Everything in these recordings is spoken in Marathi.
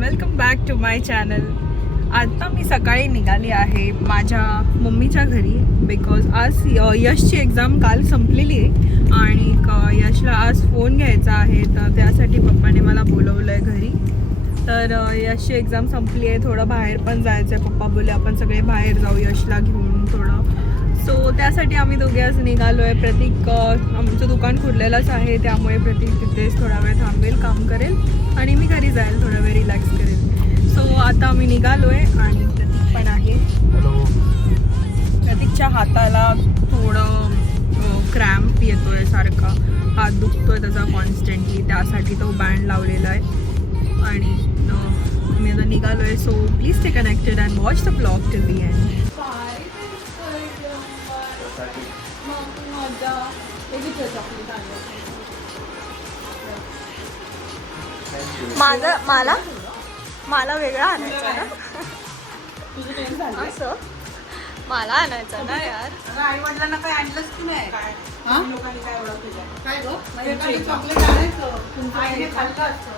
Welcome back to my channel. आता मी सकाळी निघाली आहे माझ्या मम्मीच्या घरी बिकॉज आज यशची एक्झाम काल संपलेली आहे आणि यशला आज फोन घ्यायचा आहे, तर त्यासाठी पप्पाने मला बोलवलं आहे घरी. तर यशची एक्झाम संपली आहे, थोडं बाहेर पण जायचं आहे. पप्पा बोलले आपण सगळे बाहेर जाऊ यशला घेऊन थोडं. सो त्यासाठी आम्ही दोघे आज निघालो आहे. प्रतीक आमचं दुकान खुललेलंच आहे, त्यामुळे प्रतीक तिथेच थोडा वेळ थांबेल, काम करेल आणि मी घरी जाईल, थोडा वेळ रिलॅक्स करेल. सो आता आम्ही निघालो आहे आणि प्रतीक पण आहे. हॅलो. प्रतीकच्या हाताला थोडं क्रॅम्प येतो आहे, सारखा हात दुखतो आहे त्याचा कॉन्स्टंटली, त्यासाठी तो बँड लावलेला आहे आणि मी आता निघालो आहे. So please stay connected and watch the blog till the end. मला वेगळा आणायचा ना, असं मला आणायचं ना यार. आई वडिलांना काय आणलंच की नाही? काय गं चॉकलेट आणायचं, तुमचं आईने खाल्लं असतं.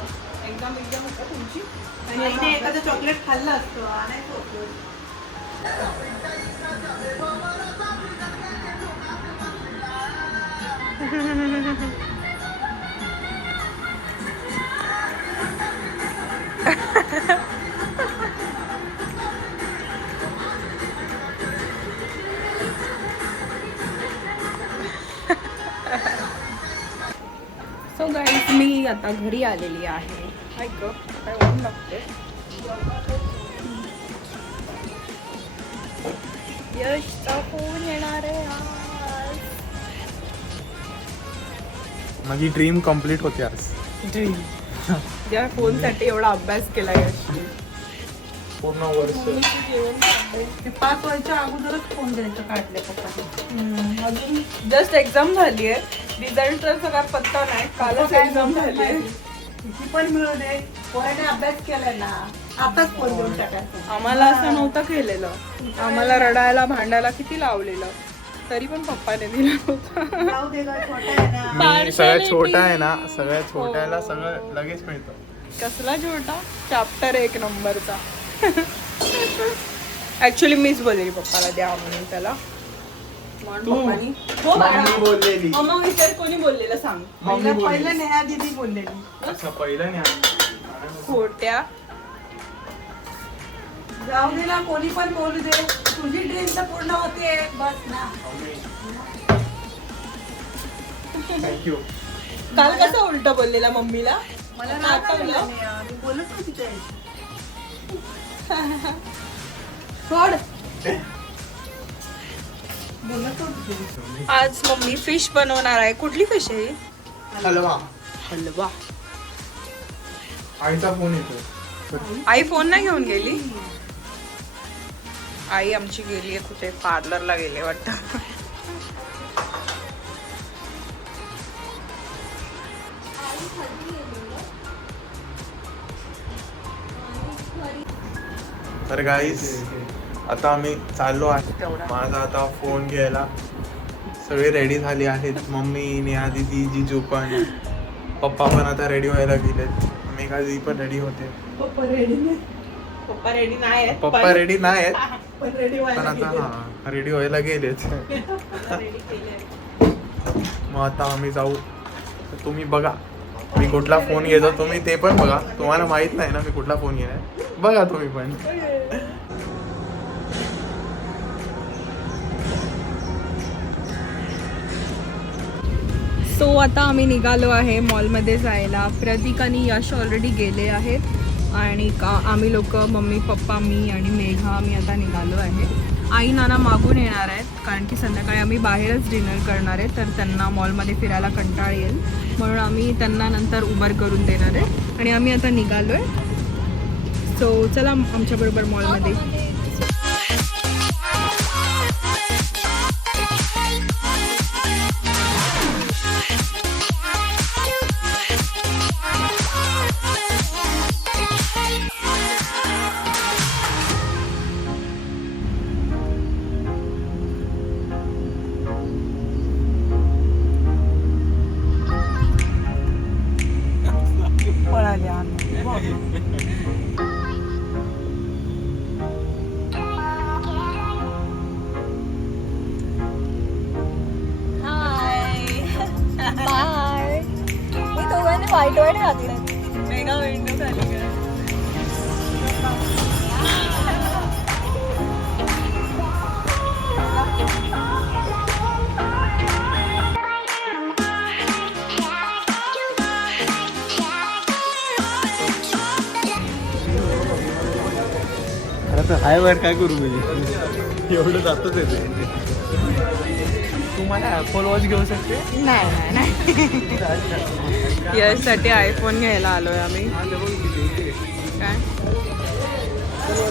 एक्झाम होतं तुमची आणि आईने एखादं चॉकलेट खाल्लं असतं, आणायचं होतं. सो गाईज मी आता घरी आलेली आहे. ऐक काय ऊन लागते. यशचा फोन येणार आहे आज. माझी ड्रीम कम्प्लीट होते आज. ड्रीम त्या फोनसाठी एवढा अभ्यास केला यशने. पूर्ण वर्ष. ते 5 वर्षाच्या अगोदरच फोन द्यायचं काढले पप्पाने. अजून जस्ट एक्झाम झाली आहे, रिझल्ट तर सगळा पत्ता नाही, कालच एक्झाम झाली आहे. किती पण मिळू दे, पोराने अभ्यास केलाय ना, आताच फोन देऊन टाकायचं. आम्हाला असं नव्हतं केलेलं, आम्हाला रडायला भांडायला किती लावलेलं, तरी पण पप्पाने दिलं होतं. जाऊ दे गं, छोटा आहे ना. मी सगळ्यात छोटा आहे ना, सगळ्यात छोट्याला सगळं लगेच मिळतं. कसला छोटा, चॅप्टर 1 नंबरचा. ऍक्च्युली मीच बोललेली पप्पाला द्या म्हणून त्याला. तू? हो मम्मी बोललेली. मम्मा विचार कोणी बोललेलं सांग. मम्मी पहिलं बोलली. नेहा दीदी बोललेली. असं पहिलं नाही. खोट्या. जाऊ दे ना, कोणी पण बोलू दे, तुझी ड्रीम तर पूर्ण होते बस ना. थँक्यू. काल कसं उलट बोललेला मम्मीला. मला आठवलं? मी बोलत होती ते. सोड. बोलत होती. आज मम्मी फिश बनवणार आहे. कुठली फिश आहे? हलवा. हलवा. आईचा फोन येतो. आई फोन नाही घेऊन गेली. आई आमची गेली आहे कुठे, पार्लरला गेले वाटतं. तर गाईस आता आम्ही चाललो आहे. माझा आता फोन घ्यायला सगळे रेडी झाले आहेत. मम्मी, नेहा दीदी, जिजू पण, पप्पा पण आता रेडी व्हायला गेलेत. मेघा दीदी पण रेडी होते. पप्पा रेडी नाही. पप्पा रेडी नाही आहेत. पप्पा रेडी नाही आहेत, पण रेडी पण व्हायला आता गेले. हा रेडी व्हायला गेलेत. मग आता आम्ही जाऊ. तर तुम्ही बघा मी कुठला फोन घेतो, तुम्ही ते पण बघा. तुम्हाला माहित नाही ना मी कुठला फोन घेणार, बघा तुम्ही पण. सो आता आम्ही निघालो आहे मॉलमध्ये जायला. प्रतीक आणि यश ऑलरेडी गेले आहेत आणि आम्ही लोक, मम्मी पप्पा मी आणि मेघा, आम्ही आता निघालो आहे. आई नाना मागून येणार आहेत, कारण की संध्याकाळी आम्ही बाहेरच डिनर करणार आहे, तर त्यांना मॉलमध्ये फिरायला कंटाळ येईल म्हणून आम्ही त्यांना नंतर उबर करून देणार आहे आणि आम्ही आता निघालो आहे. सो चला आमच्याबरोबर मॉलमध्ये. पळाले आम्ही. फोटो घातले मेगा विंडो खाली काय हाय वर काय करू म्हणजे एवढं जातच येते तुम्हाला ॲपल वॉच घेऊ शकते नाही यशसाठी आयफोन घ्यायला आलोय आम्ही काय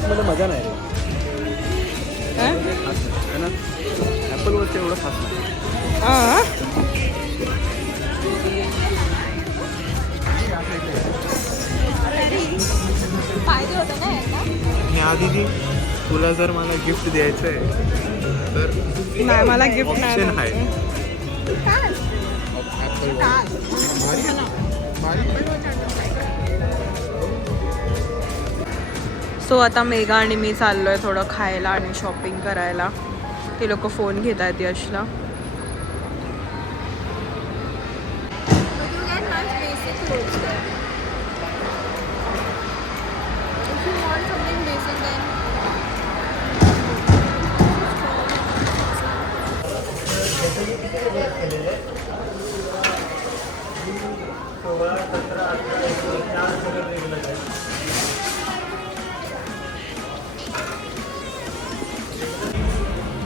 मध्ये मजा नाही काय? ॲपल वॉच एवढं खास नाही पाहिजे होतं ना आणि आधी तुला जर मला गिफ्ट द्यायचं आहे तर नाही मला गिफ्ट ऑप्शन आहे सो आता मेघा आणि मी चाललोय थोडं खायला आणि शॉपिंग करायला ते लोक फोन घेत आहेत यशला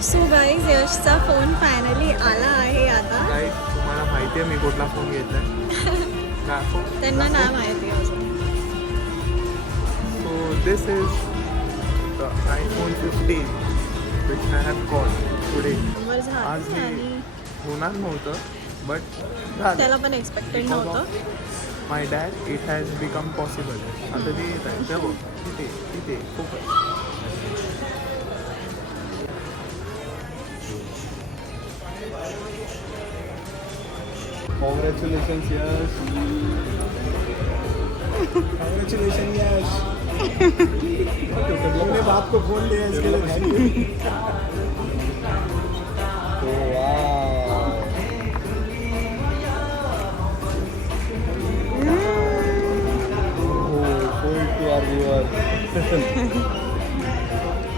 सो गाईज यशचा फोन फायनली आला आहे आता काय तुम्हाला माहिती आहे मी कुठला फोन घेतलाय त्यांना नाही माहिती अजून so this is the iPhone 15 which I have got today. वर झालं आज मी आणि होणार नव्हतं बट त्याला पण एक्सपेक्टेड नव्हतं my dad it has become possible आता ते येत आहे ते बघ तिथे तिथे खूप Congratulations, Yash. Congratulations, Yash. अपने बाप को फोन लिया इसके लिए thank you.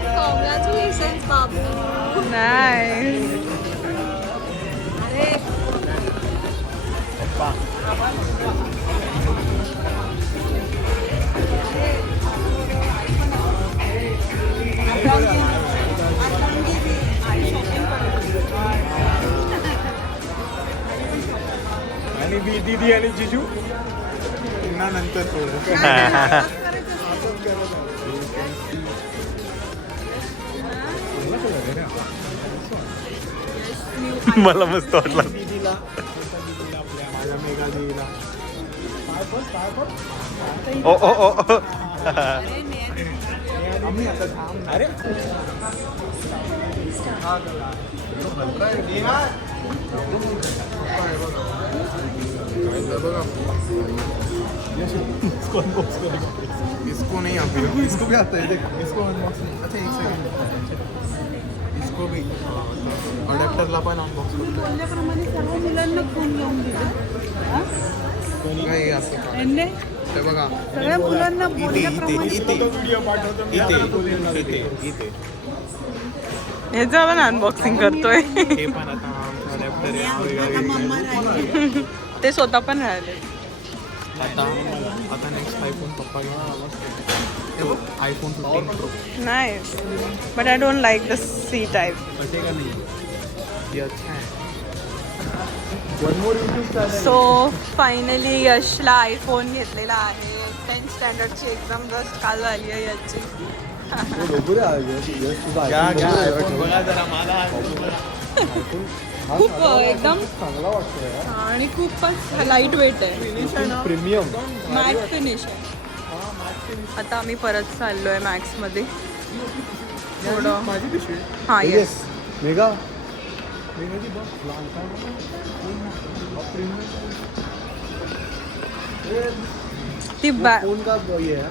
Congratulations Babu nice अरे आणि दीदी आणि जिजू पुन्हा नंतर थोडं मला मस्त वाटला दीदीला माझ्या मेघा दीदीला ओ ओ ओ आम्ही आता थांब अरे इसको नहीं अभी इसको भी आता है देख इसको अनबॉक्सिंग अच्छा एक सेकंड इसको भी अडॅप्टरला पण अनबॉक्स करतो बोलल्याप्रमाणे सर्व मुलांना फोन घेऊन दिला काही असं यांनी ते बघा सगळ्या मुलांना इथे बोलल्याप्रमाणे इथे इथे ह्याचं आपण अनबॉक्सिंग करतोय हे पण आता अडॅप्टर आता मम्मा राहिली ते स्वतः पण राहिले आता नेक्स्ट आयफोन पप्पा घेऊन iPhone 15 pro nice but I don't like the C type कटेगा नहीं ये अच्छा है सो फायनली यशला आयफोन घेतलेला आहे 10th स्टँडर्डची एक्झाम जस्ट काल झाली आहे याची क्या क्या आयफोन बघा जरा मला खूप एकदम आणि खूपच लाईट वेट आहे प्रीमियम मॅट फिनिश आहे आता आम्ही परत चाललोय मॅक्स मध्ये थोडं माझी पिशवी हां येस मेगा मेघाची बघ ती बॅ फोन का ये है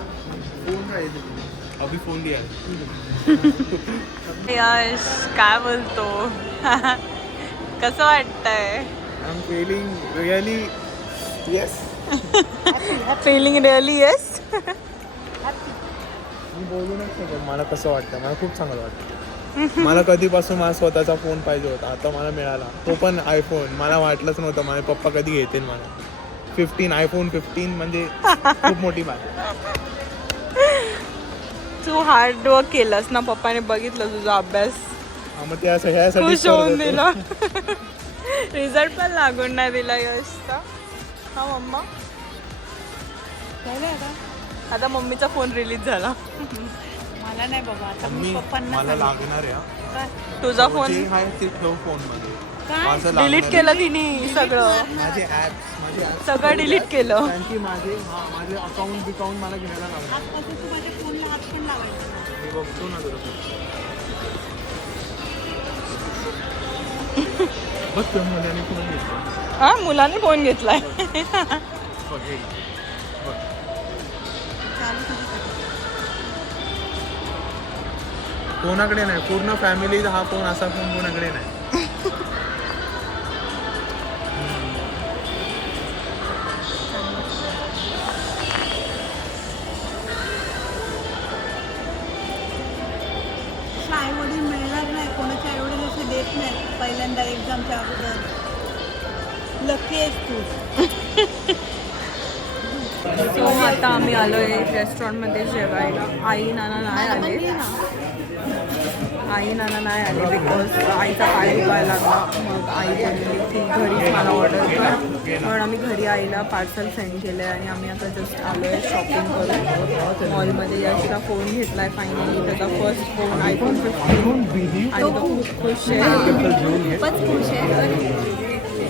फोन का येते अभी फोन दिया यश काय बोलतो कसं वाटतंय I am feeling really yes feeling really yes. मी बोलू नाही शकत मला कसं वाटतं. मला खूप चांगलं वाटतं. मला कधीपासून माझा स्वतःचा फोन पाहिजे होता. आता मला मिळाला, तो पण आयफोन. मला वाटलंच नव्हतं माझे पप्पा कधी घेतील मला. 15 आयफोन 15 म्हणजे खूप मोठी बात. तू हार्ड वर्क केलंस ना, पप्पाने बघितलं तुझा अभ्यास, हा, मग ते असं ह्यासाठी खुश होऊन दिला. रिझल्ट पण लागून नाही दिला यशचा. हा मम्मा, आता मम्मीचा फोन रिलीज झाला. मला नाही बाबा, आता मी मी पप्पांना मला लागणार आहे हा. तुझा फोन जे आहे ते ठेव फोन मध्ये. माझं डिलीट लागणार केलं तिने सगळं, आहे. माझे ऍप्स सगळं डिलीट केलं. त्यांची माझे अकाउंट बिकाउंट मला घ्यायला लागणार. आजपासून तू माझ्या फोनला हात पण लावायचा. मी बघतो ना तुला. बघ त्या मुलाने फोन घेतला. हा, मुलाने फोन घेतलाय. बघ, हे. बघ. कोणाकडे नाही, पूर्ण फॅमिलीचा हा फोन, असा फोन कोणाकडे नाही. आई वडील मिळणार नाही, कोणाच्या आई वडील असे देत नाही पहिल्यांदा एक्झामच्या अगोदर. लकी आहेस तू. सो आता आम्ही आलोय रेस्टॉरंटमध्ये जेवायला. आई नाना नाही आले बिकॉज आईचा पाय दुखायला लागला. मग आई बोलली की घरीच मला ऑर्डर कर, म्हणून आम्ही घरी आईला पार्सल सेंड केलं आहे. आणि आम्ही आता जस्ट आलो आहे शॉपिंग करून मॉलमध्ये. यशला फोन घेतला आहे फायनली, त्याचा फर्स्ट फोन आयफोन 15 आणि तो खूप खुश आहे. खूपच खुश आहे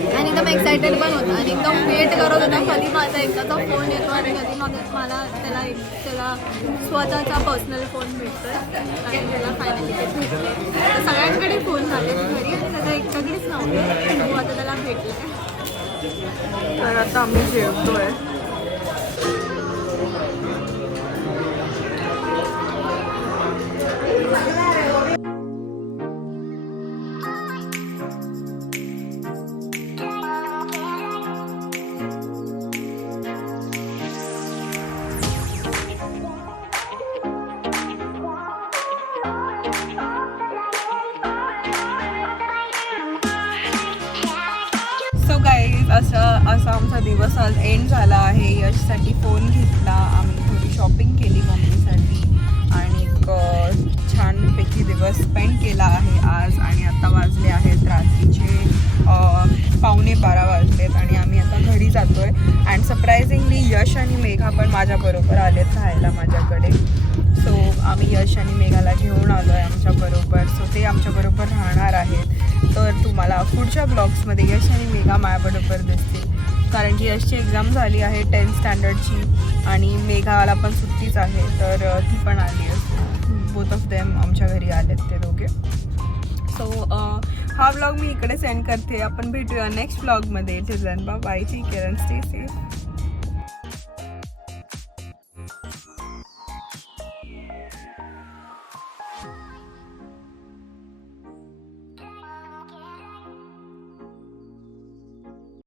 आणि एकदम एक्सायटेड पण होता आणि एकदम वेट करत होता कधी माझा एकदाचा फोन येतो आणि कधी मला त्याला स्वतःचा पर्सनल फोन भेटतो आणि त्याला फायनली ते भेटले. तर सगळ्यांकडे फोन झाले घरी आणि त्याचा एकट्याकडेच नव्हते, तो आता त्याला भेटले. तर आता आम्ही जेवतोय. सो गाईज असा आमचा दिवस आज एंड झाला आहे. यशसाठी फोन घेतला, आम्ही थोडी शॉपिंग केली मम्मीसाठी आणि एक छानपैकी दिवस स्पेंड केला आहे आज. आणि आता वाजले आहेत रात्रीचे 11:15 वाजलेत आणि आम्ही आता घरी जातो आहे. अँड सरप्रायझिंगली यश आणि मेघा पण माझ्याबरोबर आलेत राहायला माझ्याकडे. सो आम्ही यश आणि मेघाला घेऊन आलो आहे आमच्याबरोबर. सो ते आमच्याबरोबर राहणार आहेत. तर तुम्हाला पुढच्या ब्लॉग्समध्ये यश आणि मेघा माझ्याबरोबर दिसतील, कारण की यशची एक्झाम झाली आहे 10th स्टँडर्डची आणि मेघाला पण सुट्टीच आहे, तर ती पण आली आहे. बोथ ऑफ देम आमच्या घरी आलेत ते दोघे. सो हा ब्लॉग मी इकडे सेंड करते. आपण भेटूया नेक्स्ट ब्लॉगमध्ये. Till then bye, take care and stay safe.